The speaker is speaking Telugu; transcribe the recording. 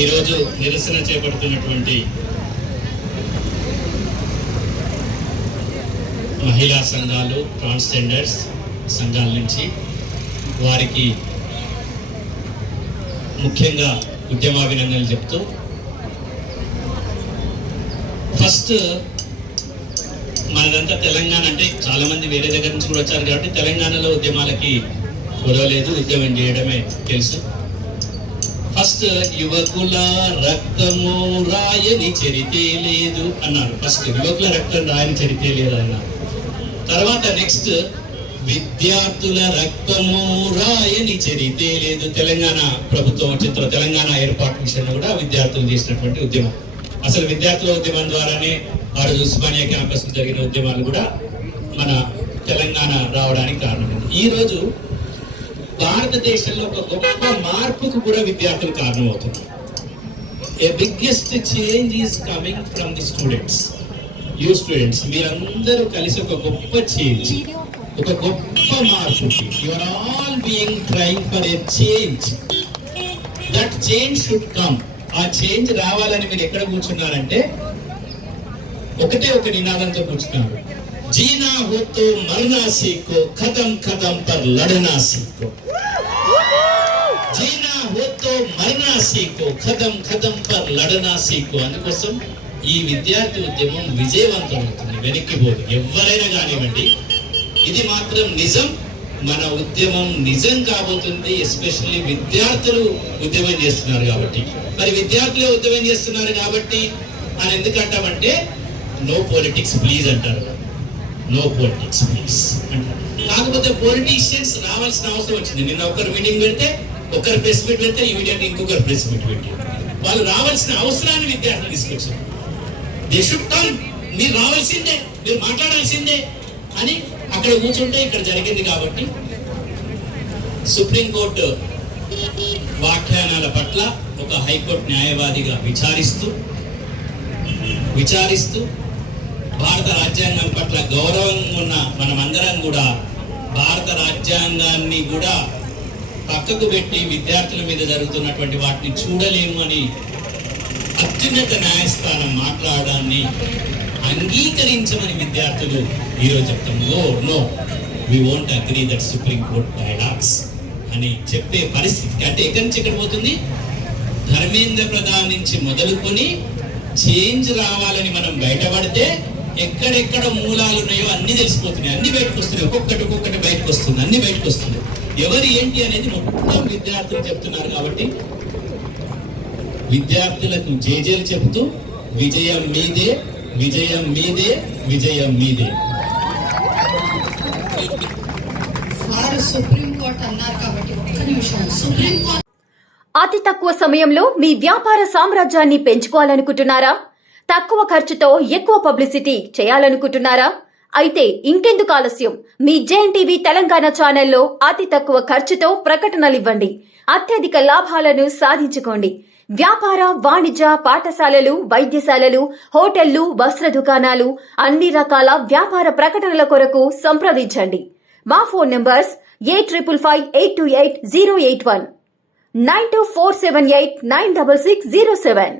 ఈరోజు నిరసన చేపడుతున్నటువంటి మహిళా సంఘాలు, ట్రాన్స్జెండర్స్ సంఘాల నుంచి వారికి ముఖ్యంగా ఉద్యమాభినందనలు చెప్తూ, ఫస్ట్ మనదంతా తెలంగాణ అంటే చాలా మంది వేరే దగ్గర నుంచి కూడా వచ్చారు కాబట్టి తెలంగాణలో ఉద్యమాలకి కుదవలేదు, ఉద్యమం చేయడమే తెలుసు. ఫస్ట్ యువకుల రక్తము రాయని చరితే లేదు అన్నారు. ఫస్ట్ యువకుల రక్తం రాయని చరితే లేదు అన్నారు. తర్వాత నెక్స్ట్ విద్యార్థుల రక్తము రాయని చరితే లేదు. తెలంగాణ ప్రభుత్వం వచ్చిన తెలంగాణ ఏర్పాటు విషయంలో కూడా విద్యార్థులు చేసినటువంటి ఉద్యమం. అసలు విద్యార్థుల ఉద్యమం ద్వారానే ఆ రోజు ఉస్మానియా క్యాంపస్ జరిగిన ఉద్యమాలు కూడా మన తెలంగాణ రావడానికి కారణమైంది. ఈ రోజు భారతదేశంలో ఒక గొప్ప మార్పుకు కూడా విద్యార్థులు కారణమవుతున్నారు. A biggest change is coming from the students. You students మీరందరూ కలిసి ఒక గొప్ప చేంజ్, ఒక గొప్ప మార్పు. You are all being trying for a change. That change should come. ఆ చేంజ్ రావాలని మీరు ఎక్కడ కూర్చున్నారంటే ఒకటే ఒక నినాదంతో కూర్చున్నారు. జీనా హో తో మరనా సీఖో, ఖతం ఖతం పర్ లడనా సీఖో. జీనా హో తో మరనా సీఖో, ఖతం ఖతం పర్ లడనా సీఖో. అందుకోసం ఈ విద్యార్థి ఉద్యమం విజయవంతం అవుతుంది, వెనక్కిపోదు. ఎవరైనా కానివ్వండి, ఇది మాత్రం నిజం. మన ఉద్యమం నిజం కాబోతుంది. ఎస్పెషల్లీ విద్యార్థులు ఉద్యమం చేస్తున్నారు కాబట్టి. మరి విద్యార్థులే ఉద్యమం చేస్తున్నారు కాబట్టి అని ఎందుకంటామంటే నో పొలిటిక్స్ ప్లీజ్ అంటారు. నో పొలిటిక్స్ ప్లీజ్ అంటారు. కాకపోతే పొలిటీషియన్స్ రావాల్సిన అవసరం వచ్చింది. నిన్న ఒకరు మీటింగ్ పెడితే, ఒకరు ప్రెస్ మీట్ పెడితే, ఇమీడియట్ ఇంకొకరు ప్రెస్ మీట్ పెట్టి వాళ్ళు రావాల్సిన అవసరాన్ని విద్యార్థులు తీసుకొచ్చారు. దే షుడ్ కమ్, మీరు రావాల్సిందే, మీరు మాట్లాడాల్సిందే అని అక్కడ కూర్చుంటే ఇక్కడ జరిగింది. కాబట్టి సుప్రీంకోర్టు వ్యాఖ్యానాల పట్ల ఒక హైకోర్టు న్యాయవాదిగా విచారిస్తూ భారత రాజ్యాంగం పట్ల గౌరవం ఉన్న మనమందరం కూడా భారత రాజ్యాంగాన్ని కూడా పక్కకు పెట్టి విద్యార్థుల మీద జరుగుతున్నటువంటి వాటిని చూడలేము అని అత్యున్నత న్యాయస్థానం మాట్లాడడాన్ని అంగీకరించమని విద్యార్థులు ఈరోజు చెప్తాం. No we won't agree that supreme court dialogues అని చెప్పే పరిస్థితికి, అంటే ఎక్కడి నుంచి ఎక్కడ పోతుంది, ధర్మేంద్ర ప్రధాన్ నుంచి మొదలుకొని చేంజ్ రావాలని మనం బయటపడితే ఎక్కడెక్కడ మూలాలు ఉన్నాయో అన్ని తెలిసిపోతున్నాయి, అన్ని బయటకు వస్తున్నాయి. ఒక్కొక్కటి బయటకు వస్తుంది, అన్ని బయటకు వస్తుంది. ఎవరు ఏంటి అనేది మొత్తం విద్యార్థులు చెప్తున్నారు. కాబట్టి విద్యార్థులకు జేజేలు చెబుతూ విజయం మీదే, విజయం మీదే, విజయం మీదే. అతి తక్కువ సమయంలో మీ వ్యాపార సామ్రాజ్యాన్ని పెంచుకోవాలనుకుంటున్నారా? తక్కువ ఖర్చుతో ఎక్కువ పబ్లిసిటీ చేయాలనుకుంటున్నారా? అయితే ఇంకెందుకు ఆలస్యం? మీ జేఎన్టీవీ తెలంగాణ ఛానల్లో అతి తక్కువ ఖర్చుతో ప్రకటనలు ఇవ్వండి, అత్యధిక లాభాలను సాధించుకోండి. వ్యాపార, వాణిజ్య, పాఠశాలలు, వైద్యశాలలు, హోటళ్లు, వస్త్ర దుకాణాలు, అన్ని రకాల వ్యాపార ప్రకటనల కొరకు సంప్రదించండి. మా ఫోన్ నంబర్స్ 8558280881, 9247896607.